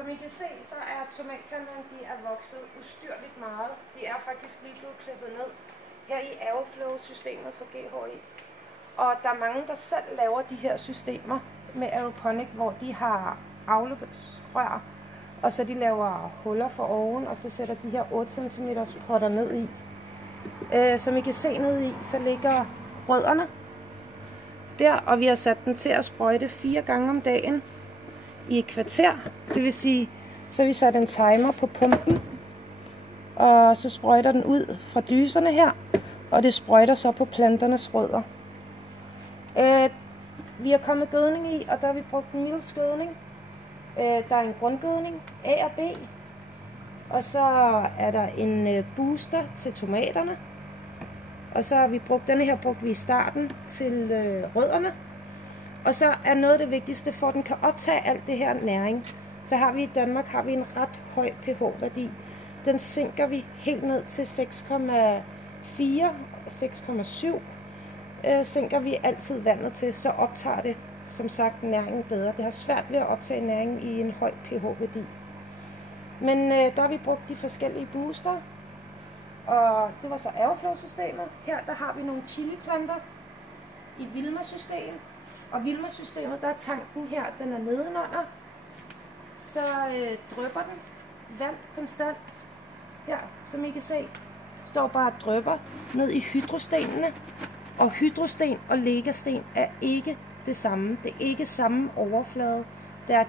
Som I kan se, så er tomatplanterne, de er vokset ustyrligt meget. De er faktisk lige blevet klippet ned her i Aeroflow-systemet for GHI. Og der er mange, der selv laver de her systemer med aeroponic, hvor de har afløbsrør, og så de laver huller for oven, og så sætter de her 8 cm potter ned i. Som I kan se ned i, så ligger rødderne der, og vi har sat den til at sprøjte 4 gange om dagen i et kvarter. Det vil sige, så har vi sat en timer på pumpen, og så sprøjter den ud fra dyserne her, og det sprøjter så på planternes rødder. Vi har kommet gødning i, og der har vi brugt en mildsgødning. Der er en grundgødning, A og B, og så er der en booster til tomaterne. Og så har vi brugt, denne her brugte vi i starten til rødderne. Og så er noget af det vigtigste, for at den kan optage alt det her næring. Så har vi i Danmark en ret høj pH-værdi. Den sænker vi helt ned til 6,4 og 6,7. Sænker vi altid vandet til, så optager det som sagt næringen bedre. Det har svært ved at optage næringen i en høj pH-værdi. Men der har vi brugt de forskellige booster. Og det var så Aeroflow-systemet. Her der har vi nogle chiliplanter i Vilma-system. Og Vilma-systemet, der er tanken her, den er nedenunder. Så drypper den vand konstant. Her, som I kan se, står bare og drypper ned i hydrostenene. Og hydrosten og legasten er ikke det samme. Det er ikke samme overflade.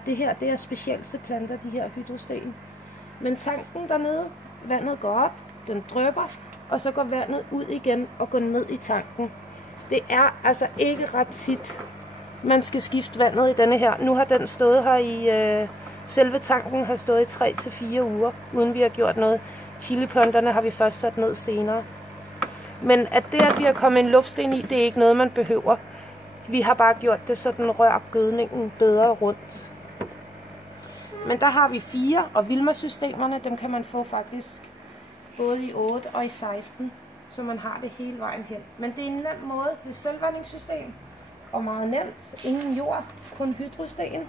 Det her, det er specielle planter, de her hydrosten. Men tanken dernede, vandet går op, den drypper, og så går vandet ud igen og går ned i tanken. Det er altså ikke ret tit, man skal skifte vandet i denne her. Nu har den stået her i, selve tanken har stået i 3 til 4 uger, uden vi har gjort noget. Chiliplanterne har vi først sat ned senere. Men at vi har kommet en luftsten i, det er ikke noget, man behøver. Vi har bare gjort det, så den rører gødningen bedre rundt. Men der har vi 4, og Vilma-systemerne, dem kan man få faktisk både i 8 og i 16, så man har det hele vejen hen. Men det er en nem måde, det er selvvandingssystem, og meget nemt. Ingen jord, kun hydrosten.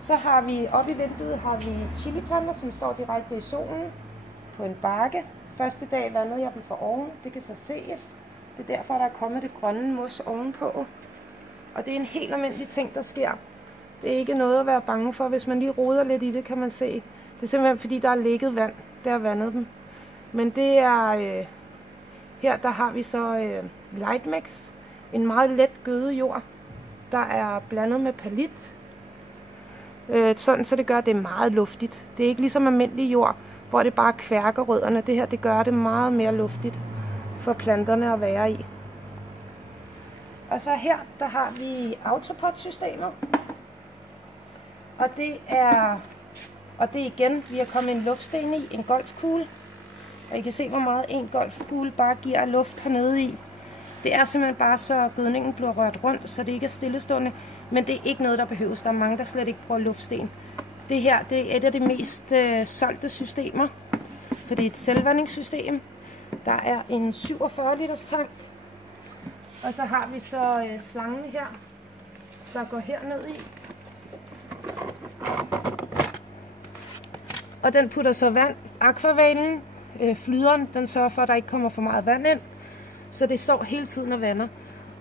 Så har vi oppe i vinduet har vi chiliplanter, som står direkte i solen på en bakke. Første dag vandede jeg dem for oven, det kan så ses. Det er derfor, der er kommet det grønne mos ovenpå. Og det er en helt almindelig ting, der sker. Det er ikke noget at være bange for. Hvis man lige roder lidt i det, kan man se. Det er simpelthen fordi, der er ligget vand. Der har vandet dem. Men det er... her der har vi så Lightmix. En meget let gødet jord, der er blandet med perlit. Sådan så det gør, det meget luftigt. Det er ikke ligesom almindelig jord, hvor det bare kværker rødderne. Det her, det gør det meget mere luftigt for planterne at være i. Og så her, der har vi autopot-systemet. Og det er igen, vi har kommet en luftsten i, en golfkugle. Og I kan se, hvor meget en golfkugle bare giver luft hernede i. Det er simpelthen bare, så gødningen bliver rørt rundt, så det ikke er stillestående. Men det er ikke noget, der behøves. Der er mange, der slet ikke bruger luftsten. Det her, det er et af de mest solgte systemer, for det er et selvvandingssystem. Der er en 47 liters tank. Og så har vi så slangen her, der går herned i. Og den putter så vand. Aquavanen, flyderen, den sørger for, at der ikke kommer for meget vand ind. Så det står hele tiden og vander.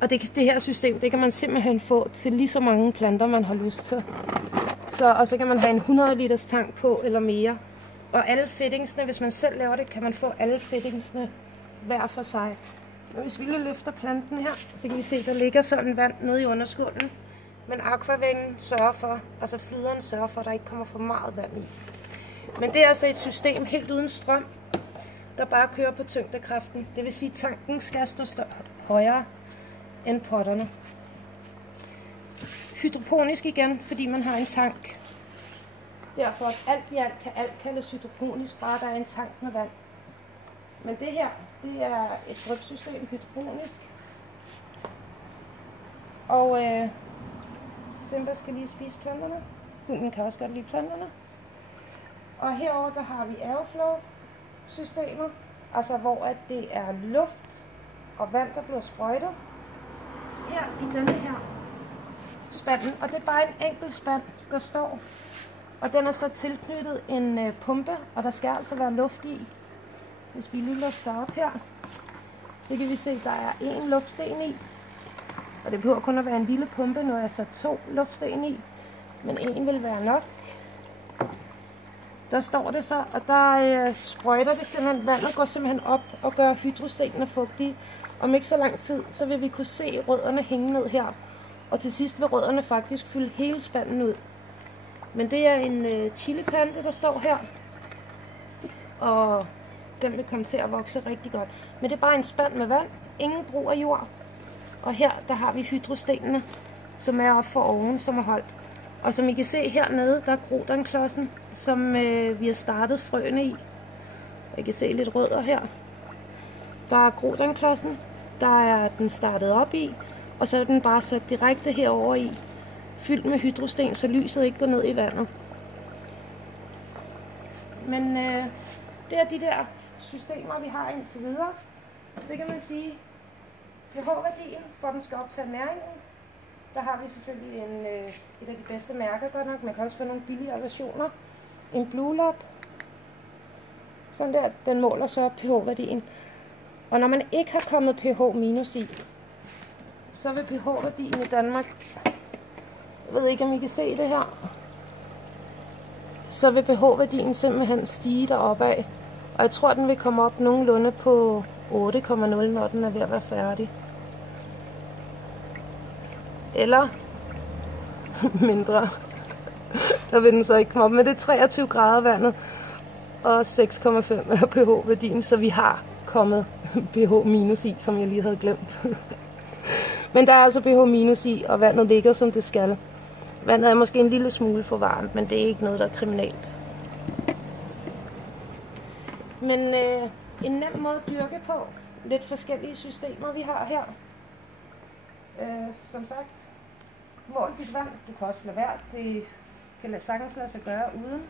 Og det her system, det kan man simpelthen få til lige så mange planter, man har lyst til. Og så kan man have en 100 liters tank på eller mere. Og alle fittingsene, hvis man selv laver det, kan man få alle fittingsene hver for sig. Og hvis vi løfter planten her, så kan vi se, der ligger sådan vand nede i underskålen. Men aquavanen sørger for, altså flyderen sørger for, at der ikke kommer for meget vand i. Men det er altså et system helt uden strøm, der bare kører på tyngdekraften. Det vil sige, at tanken skal stå højere end potterne. Hydroponisk igen, fordi man har en tank. Derfor at alt i alt kan alt kaldes hydroponisk, bare der er en tank med vand. Men det her, det er et drypsystem hydroponisk. Og Simba skal lige spise planterne. Hunden kan også godt lide planterne. Og herover der har vi Aeroflow-systemet, altså hvor at det er luft og vand, der bliver sprøjtet. Her i denne her spanden, og det er bare en enkelt spand, der står. Og den er så tilknyttet en pumpe, og der skal altså være luft i. Hvis vi lige lufter op her, så kan vi se, at der er en luftsten i. Og det behøver kun at være en lille pumpe, nu er jeg sat 2 luftsten i. Men en vil være nok. Der står det så, og der sprøjter det simpelthen, vandet går simpelthen op og gør hydrostenene fugtige. Om ikke så lang tid, så vil vi kunne se rødderne hænge ned her. Og til sidst vil rødderne faktisk fylde hele spanden ud. Men det er en chiliplante, der står her. Og den vil komme til at vokse rigtig godt. Men det er bare en spand med vand, ingen brug af jord. Og her, der har vi hydrostenene, som er oppe for oven, som er holdt. Og som I kan se hernede, der er grodanklodsen, som vi har startet frøene i. I kan se lidt rødder her. Der er grodanklodsen, der er den startet op i, og så er den bare sat direkte herover i, fyldt med hydrosten, så lyset ikke går ned i vandet. Men det er de der systemer, vi har indtil videre. Så kan man sige, pH-værdien, for den skal optage næringen. Der har vi selvfølgelig et af de bedste mærker, godt nok. Man kan også få nogle billigere versioner. En Blue Lab. Sådan der, den måler så pH-værdien. Og når man ikke har kommet pH minus i, så vil pH-værdien i Danmark, jeg ved ikke om I kan se det her, så vil pH-værdien simpelthen stige deroppe af. Og jeg tror, den vil komme op nogenlunde på 8,0, når den er ved at være færdig. Eller mindre. Der vil den så ikke komme op. Men det er 23 grader vandet og 6,5 er pH-værdien, så vi har kommet pH minus i, som jeg lige havde glemt. Men der er altså pH minus i, og vandet ligger som det skal. Vandet er måske en lille smule for varmt, men det er ikke noget, der er kriminelt. Men en nem måde at dyrke på. Lidt forskellige systemer, vi har her. Som sagt, mål dit vand. Du kan også lade være. Det kan sagtens lade sig gøre uden.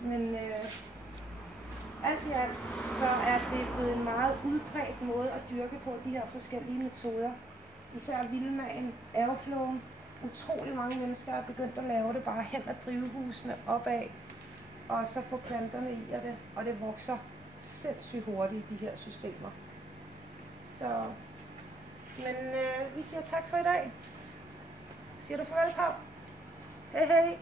Men alt i alt, så er det blevet en meget udbredt måde at dyrke på, de her forskellige metoder. Især vildmagen, airflowen. Utrolig mange mennesker er begyndt at lave det bare hen ad drivhusene opad. Og så få planterne i af det, og det vokser sindssygt hurtigt i de her systemer. Så, men vi siger tak for i dag. Siger du farvel, Pau? Hej hej!